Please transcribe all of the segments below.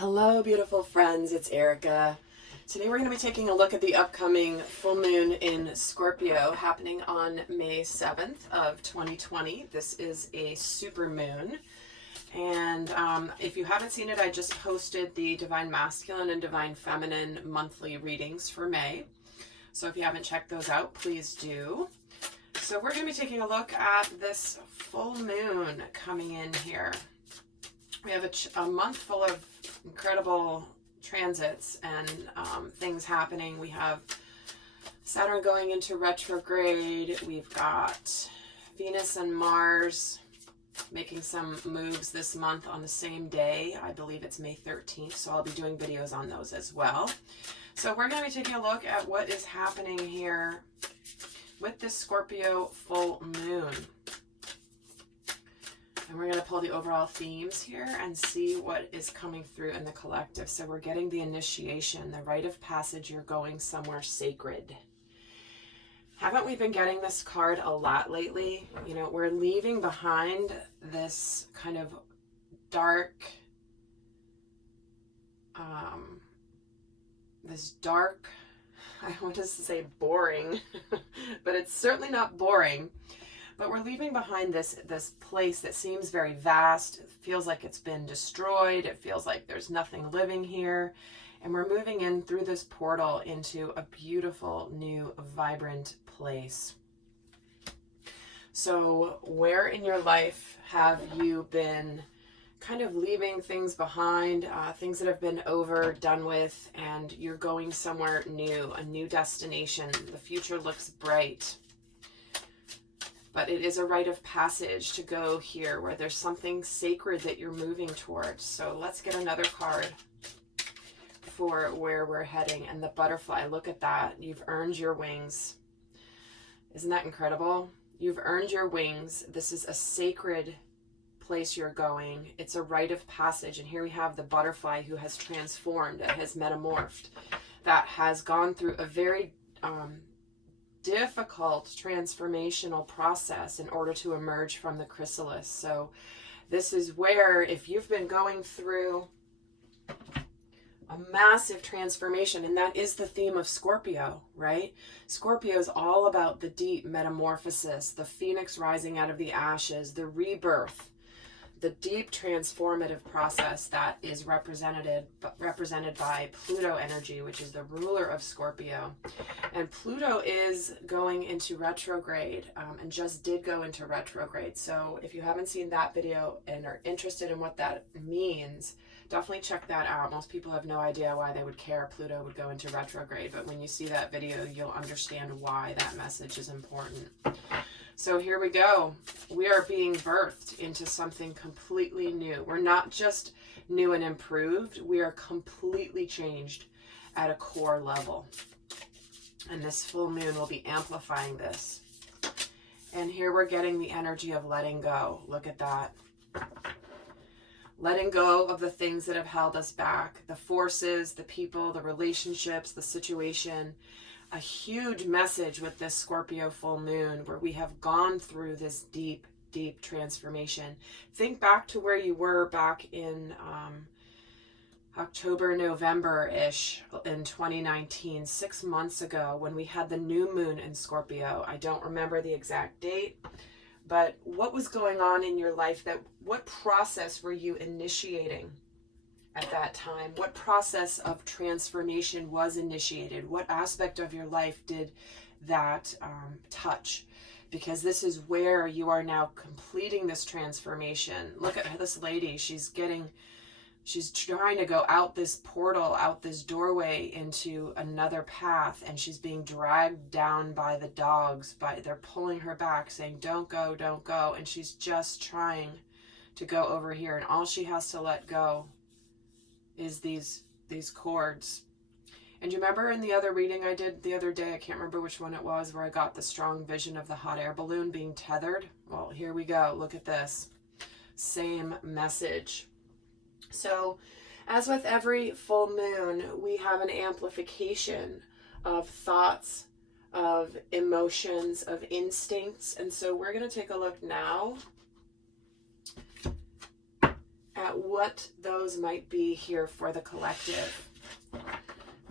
Hello, beautiful friends. It's Erika. Today we're going to be taking a look at the upcoming full moon in Scorpio happening on May 7th of 2020. This is a super moon. And if you haven't seen it, I just posted the Divine Masculine and Divine Feminine monthly readings for May. So if you haven't checked those out, please do. So we're going to be taking a look at this full moon coming in here. We have a month full of incredible transits and things happening. We have Saturn going into retrograde. We've got Venus and Mars making some moves this month on the same day. I believe it's May 13th, so I'll be doing videos on those as well. So we're going to be taking a look at what is happening here with this Scorpio full moon. And we're going to pull the overall themes here and see what is coming through in the collective. So we're getting the initiation, the rite of passage. You're going somewhere sacred. Haven't we been getting this card a lot lately? You know, we're leaving behind this kind of dark, I want to say boring, but it's certainly not boring. But we're leaving behind this place that seems very vast. It feels like it's been destroyed. It feels like there's nothing living here. And we're moving in through this portal into a beautiful, new, vibrant place. So where in your life have you been kind of leaving things behind, things that have been over, done with, and you're going somewhere new, a new destination? The future looks bright. But it is a rite of passage to go here where there's something sacred that you're moving towards. So let's get another card for where we're heading. And the butterfly, look at that. You've earned your wings. Isn't that incredible? You've earned your wings. This is a sacred place you're going. It's a rite of passage. And here we have the butterfly who has transformed, that has metamorphed, that has gone through a very difficult transformational process in order to emerge from the chrysalis. So this is where, if you've been going through a massive transformation, and that is the theme of Scorpio, right? Scorpio is all about the deep metamorphosis, the phoenix rising out of the ashes, the rebirth, the deep transformative process that is represented by Pluto energy, which is the ruler of Scorpio. And Pluto is going into retrograde, and just did go into retrograde. So if you haven't seen that video and are interested in what that means, definitely check that out. Most people have no idea why they would care Pluto would go into retrograde, but when you see that video, you'll understand why that message is important. So here we go. We are being birthed into something completely new. We're not just new and improved. We are completely changed at a core level. And this full moon will be amplifying this. And here we're getting the energy of letting go. Look at that. Letting go of the things that have held us back. The forces, the people, the relationships, the situation. A huge message with this Scorpio full moon where we have gone through this deep, deep transformation. Think back to where you were back in October, November-ish in 2019, 6 months ago, when we had the new moon in Scorpio. I don't remember the exact date, but what was going on in your life? What process were you initiating at that time? What process of transformation was initiated? What aspect of your life did that touch? Because this is where you are now completing this transformation. Look at this lady. She's trying to go out this portal, out this doorway into another path, and she's being dragged down by the dogs. They're pulling her back, saying, don't go, don't go. And she's just trying to go over here, and all she has to let go is these cords. And you remember in the other reading I did the other day, I can't remember which one it was, where I got the strong vision of the hot air balloon being tethered? Well, here we go. Look at this. Same message. So, as with every full moon, we have an amplification of thoughts, of emotions, of instincts. And so we're going to take a look now at what those might be here for the collective.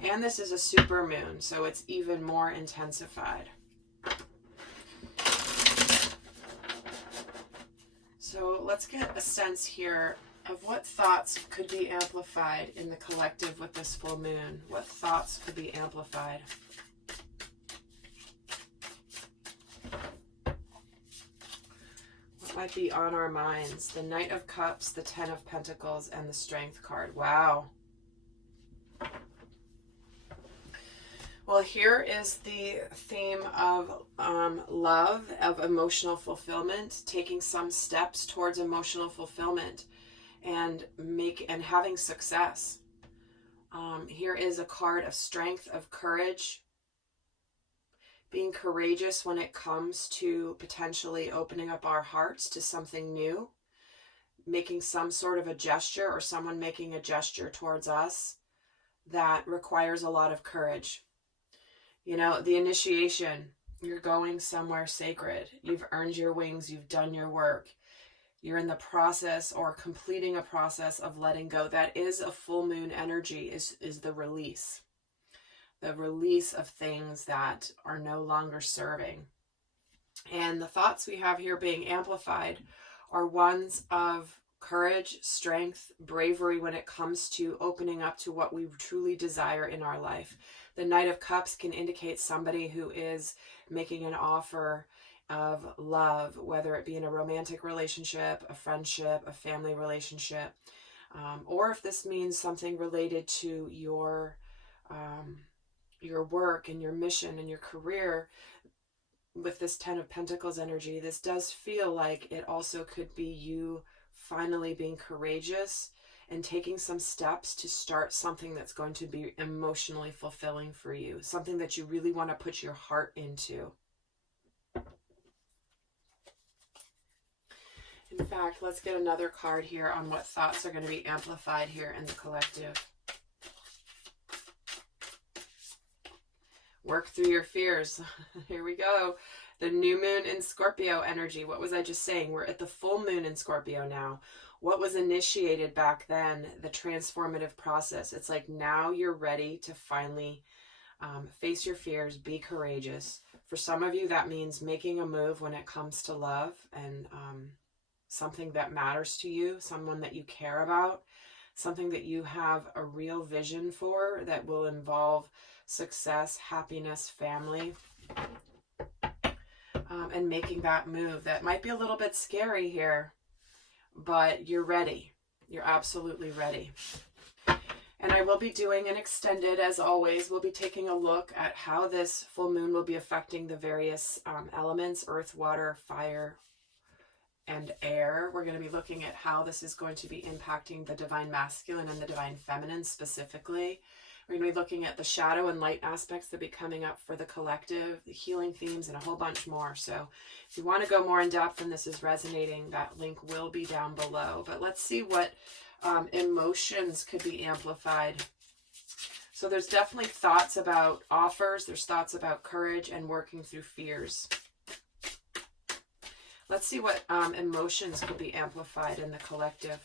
And this is a super moon, so it's even more intensified. So let's get a sense here of what thoughts could be amplified in the collective with this full moon. What thoughts could be amplified? What might be on our minds? The Knight of Cups, the Ten of Pentacles, and the Strength card. Wow. Well, here is the theme of love, of emotional fulfillment, taking some steps towards emotional fulfillment and having success. Here is a card of strength, of courage, being courageous when it comes to potentially opening up our hearts to something new, making some sort of a gesture or someone making a gesture towards us that requires a lot of courage. You know, the initiation, you're going somewhere sacred. You've earned your wings. You've done your work. You're in the process or completing a process of letting go. That is a full moon energy, is the release. The release of things that are no longer serving. And the thoughts we have here being amplified are ones of courage, strength, bravery when it comes to opening up to what we truly desire in our life. The Knight of Cups can indicate somebody who is making an offer of love, whether it be in a romantic relationship, a friendship, a family relationship, or if this means something related to your work and your mission and your career. With this Ten of Pentacles energy, this does feel like it also could be you finally being courageous and taking some steps to start something that's going to be emotionally fulfilling for you, something that you really want to put your heart into. In fact, let's get another card here on what thoughts are going to be amplified here in the collective. Work through your fears. Here we go. The new moon in Scorpio energy. What was I just saying? We're at the full moon in Scorpio now. What was initiated back then, the transformative process. It's like now you're ready to finally face your fears, be courageous. For some of you, that means making a move when it comes to love and something that matters to you, someone that you care about, something that you have a real vision for that will involve success, happiness, family, and making that move. That might be a little bit scary here, but you're ready. You're absolutely ready. And I will be doing an extended, as always. We'll be taking a look at how this full moon will be affecting the various elements, earth, water, fire, and air. We're going to be looking at how this is going to be impacting the divine masculine and the divine feminine specifically. We're going to be looking at the shadow and light aspects that will be coming up for the collective, the healing themes, and a whole bunch more. So if you want to go more in depth and this is resonating, that link will be down below. But let's see what emotions could be amplified. So there's definitely thoughts about offers. There's thoughts about courage and working through fears. Let's see what emotions could be amplified in the collective.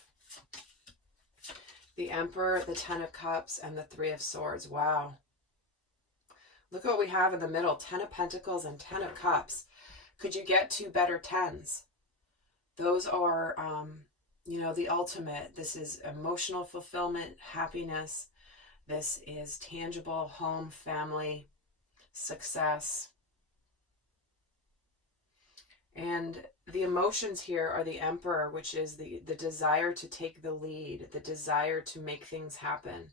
The Emperor, the Ten of Cups, and the Three of Swords. Wow. Look what we have in the middle. 10 of Pentacles and 10 of Cups. Could you get two better tens? Those are, you know, the ultimate. This is emotional fulfillment, happiness. This is tangible home, family, success. And the emotions here are the Emperor, which is the desire to take the lead, the desire to make things happen,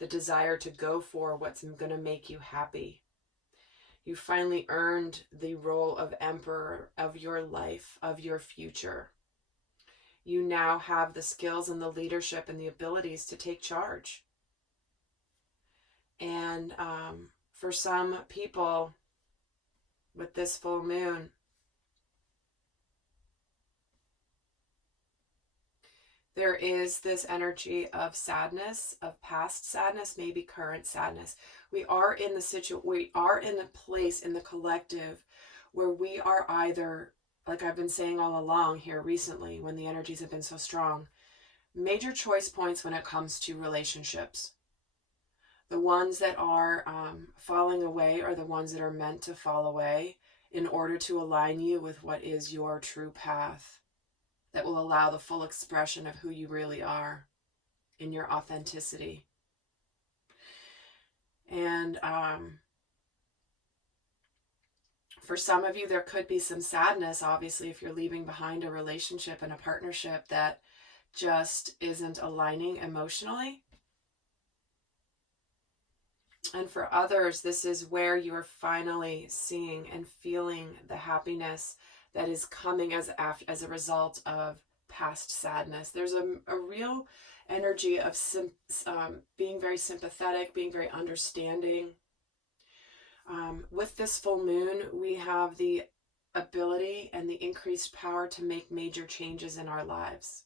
the desire to go for what's going to make you happy. You finally earned the role of Emperor of your life, of your future. You now have the skills and the leadership and the abilities to take charge. And for some people with this full moon, there is this energy of sadness, of past sadness, maybe current sadness. We are in the place in the collective where we are either, like I've been saying all along here recently when the energies have been so strong, major choice points when it comes to relationships. The ones that are falling away are the ones that are meant to fall away in order to align you with what is your true path that will allow the full expression of who you really are in your authenticity. And for some of you, there could be some sadness, obviously, if you're leaving behind a relationship and a partnership that just isn't aligning emotionally. And for others, this is where you are finally seeing and feeling the happiness that is coming as a result of past sadness. There's a real energy of being very sympathetic, being very understanding. With this full moon, we have the ability and the increased power to make major changes in our lives.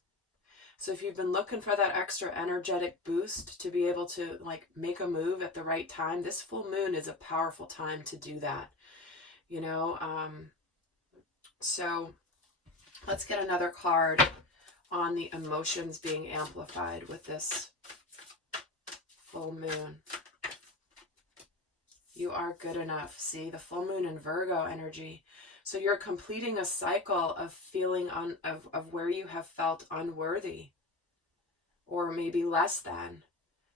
So if you've been looking for that extra energetic boost to be able to like make a move at the right time, this full moon is a powerful time to do that. You know, so let's get another card on the emotions being amplified with this full moon. You are good enough. See, the full moon in Virgo energy. So you're completing a cycle of feeling of where you have felt unworthy or maybe less than.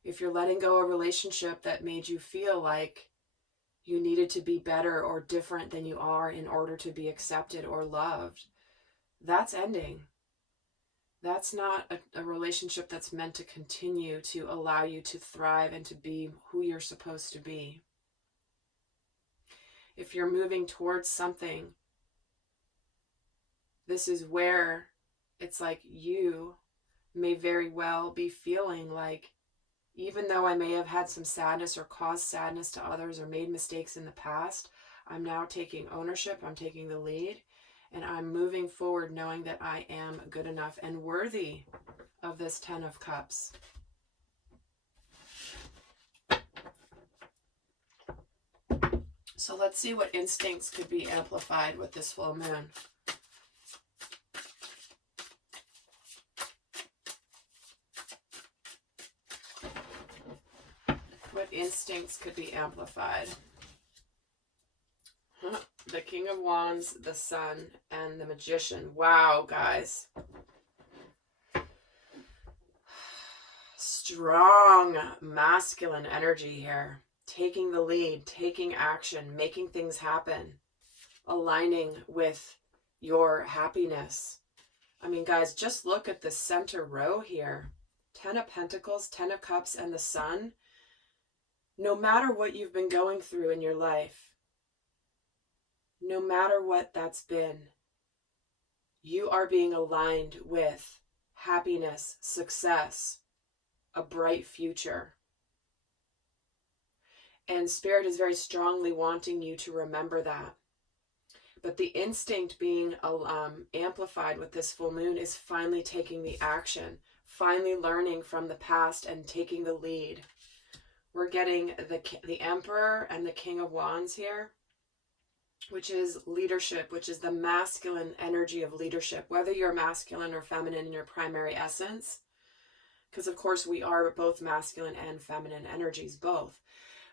If you're letting go of a relationship that made you feel like you needed to be better or different than you are in order to be accepted or loved, that's ending. That's not a relationship that's meant to continue to allow you to thrive and to be who you're supposed to be. If you're moving towards something, this is where it's like you may very well be feeling like, even though I may have had some sadness or caused sadness to others or made mistakes in the past, I'm now taking ownership, I'm taking the lead, and I'm moving forward knowing that I am good enough and worthy of this 10 of Cups. So let's see what instincts could be amplified with this full moon. What instincts could be amplified? The King of Wands, the Sun, and the Magician. Wow, guys. Strong masculine energy here. Taking the lead, taking action, making things happen, aligning with your happiness. I mean, guys, just look at the center row here. 10 of Pentacles, 10 of Cups, and the Sun. No matter what you've been going through in your life, no matter what that's been, you are being aligned with happiness, success, a bright future. And Spirit is very strongly wanting you to remember that. But the instinct being amplified with this full moon is finally taking the action, finally learning from the past and taking the lead. We're getting the Emperor and the King of Wands here, which is leadership, which is the masculine energy of leadership, whether you're masculine or feminine in your primary essence. Because, of course, we are both masculine and feminine energies, both.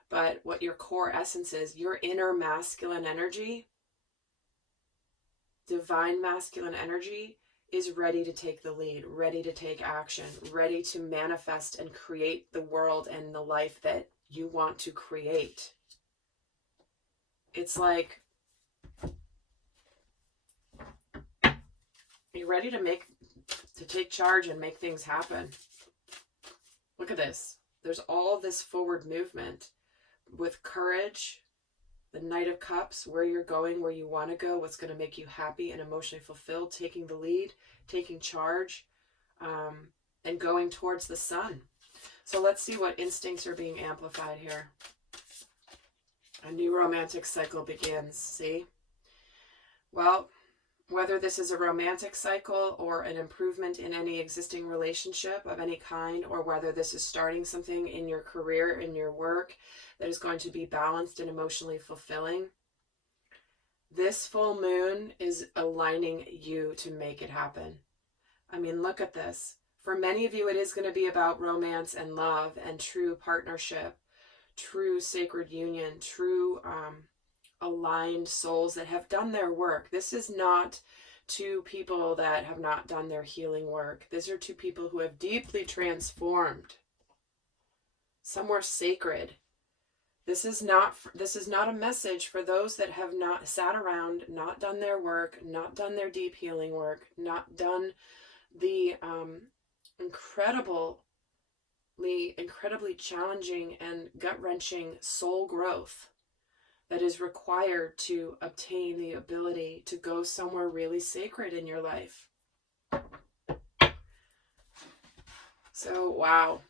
But what your core essence is, your inner masculine energy, divine masculine energy, is ready to take the lead, ready to take action, ready to manifest and create the world and the life that you want to create. It's like you're ready to take charge and make things happen. Look at this. There's all this forward movement with courage, the Knight of Cups, where you're going, where you want to go, what's going to make you happy and emotionally fulfilled, taking the lead, taking charge, and going towards the sun. So let's see what instincts are being amplified here. A new romantic cycle begins, see? Well, whether this is a romantic cycle or an improvement in any existing relationship of any kind, or whether this is starting something in your career, in your work, that is going to be balanced and emotionally fulfilling, this full moon is aligning you to make it happen. I mean, look at this. For many of you, it is going to be about romance and love and true partnership, true sacred union, true aligned souls that have done their work. This is not two people that have not done their healing work. These are two people who have deeply transformed somewhere sacred. This is not a message for those that have not sat around, not done their work, not done their deep healing work, not done the incredibly challenging and gut-wrenching soul growth that is required to obtain the ability to go somewhere really sacred in your life. So, wow.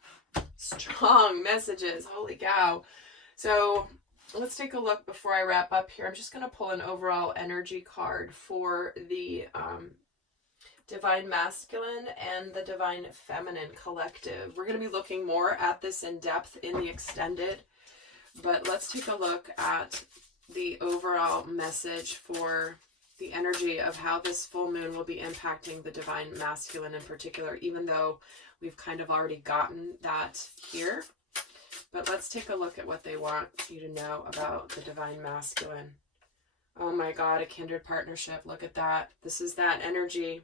Strong messages. Holy cow. So, let's take a look before I wrap up here. I'm just going to pull an overall energy card for the Divine Masculine and the Divine Feminine collective. We're going to be looking more at this in depth in the extended, but let's take a look at the overall message for the energy of how this full moon will be impacting the Divine Masculine in particular, even though we've kind of already gotten that here. But let's take a look at what they want you to know about the Divine Masculine. Oh my God, a kindred partnership. Look at that. This is that energy.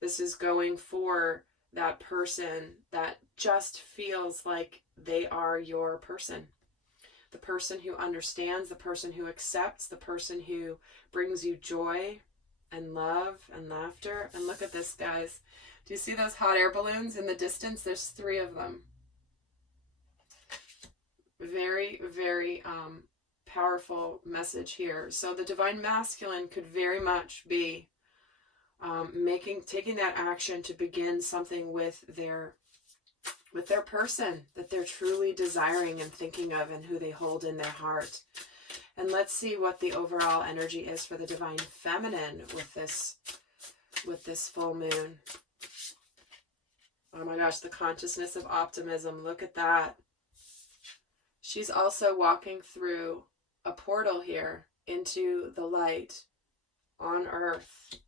This is going for that person that just feels like they are your person. The person who understands, the person who accepts, the person who brings you joy and love and laughter. And look at this, guys. Do you see those hot air balloons in the distance? There's 3 of them. Very, very powerful message here. So the Divine Masculine could very much be taking that action to begin something with their person that they're truly desiring and thinking of and who they hold in their heart. And let's see what the overall energy is for the Divine Feminine with this full moon. Oh my gosh, the consciousness of optimism. Look at that. She's also walking through a portal here into the light on Earth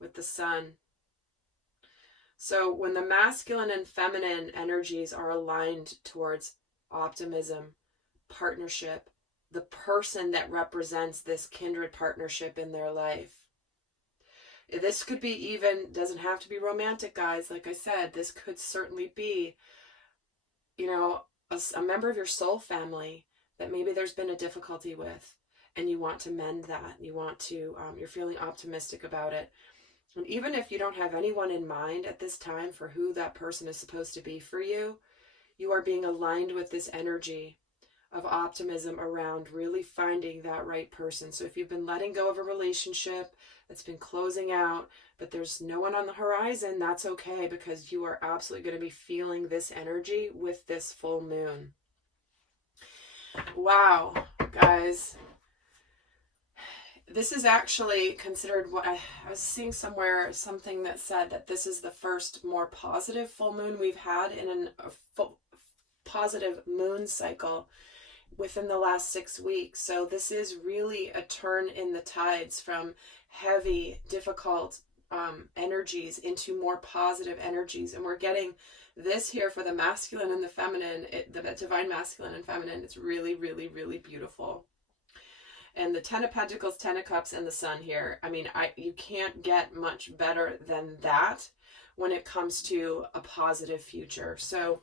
with the sun. So when the masculine and feminine energies are aligned towards optimism, partnership, the person that represents this kindred partnership in their life. This could be even, doesn't have to be romantic, guys. Like I said, this could certainly be, a member of your soul family that maybe there's been a difficulty with, and you want to mend that. You want to, you're feeling optimistic about it. And even if you don't have anyone in mind at this time for who that person is supposed to be for you, you are being aligned with this energy of optimism around really finding that right person. So if you've been letting go of a relationship that's been closing out, but there's no one on the horizon, that's okay, because you are absolutely going to be feeling this energy with this full moon. Wow, guys. This is actually considered, what I was seeing somewhere, something that said that this is the first more positive full moon we've had in a positive moon cycle within the last 6 weeks. So this is really a turn in the tides from heavy, difficult energies into more positive energies. And we're getting this here for the masculine and the feminine, the Divine Masculine and Feminine. It's really, really, really beautiful. And the 10 of Pentacles, 10 of Cups, and the Sun here. I mean, you can't get much better than that when it comes to a positive future. So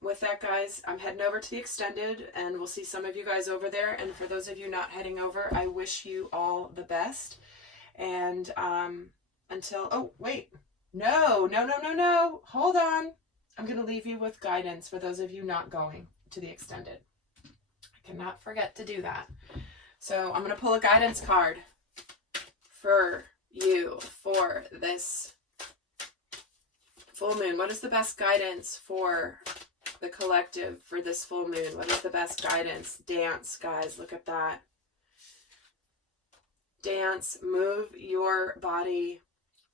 with that, guys, I'm heading over to the extended, and we'll see some of you guys over there. And for those of you not heading over, I wish you all the best. And until, oh, wait, no, hold on. I'm going to leave you with guidance for those of you not going to the extended. Cannot forget to do that. So I'm going to pull a guidance card for you for this full moon. What is the best guidance for the collective for this full moon? What is the best guidance? Dance, guys. Look at that. Dance. Move your body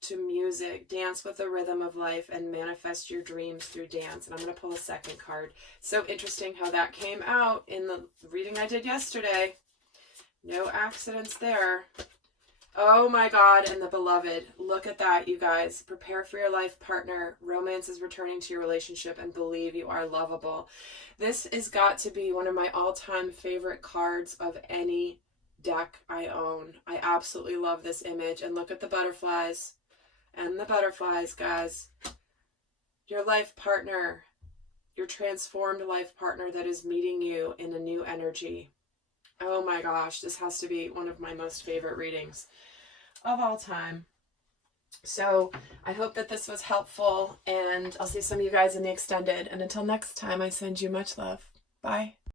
to music. Dance with the rhythm of life and manifest your dreams through dance. And I'm going to pull a second card. So interesting how that came out in the reading I did yesterday. No accidents there. Oh my God, and the beloved. Look at that, you guys. Prepare for your life partner. Romance is returning to your relationship, and believe you are lovable. This has got to be one of my all-time favorite cards of any deck I own. I absolutely love this image. And look at the butterflies. And the butterflies, guys. Your life partner. Your transformed life partner that is meeting you in a new energy. Oh my gosh, this has to be one of my most favorite readings of all time. So I hope that this was helpful, and I'll see some of you guys in the extended. And until next time, I send you much love. Bye.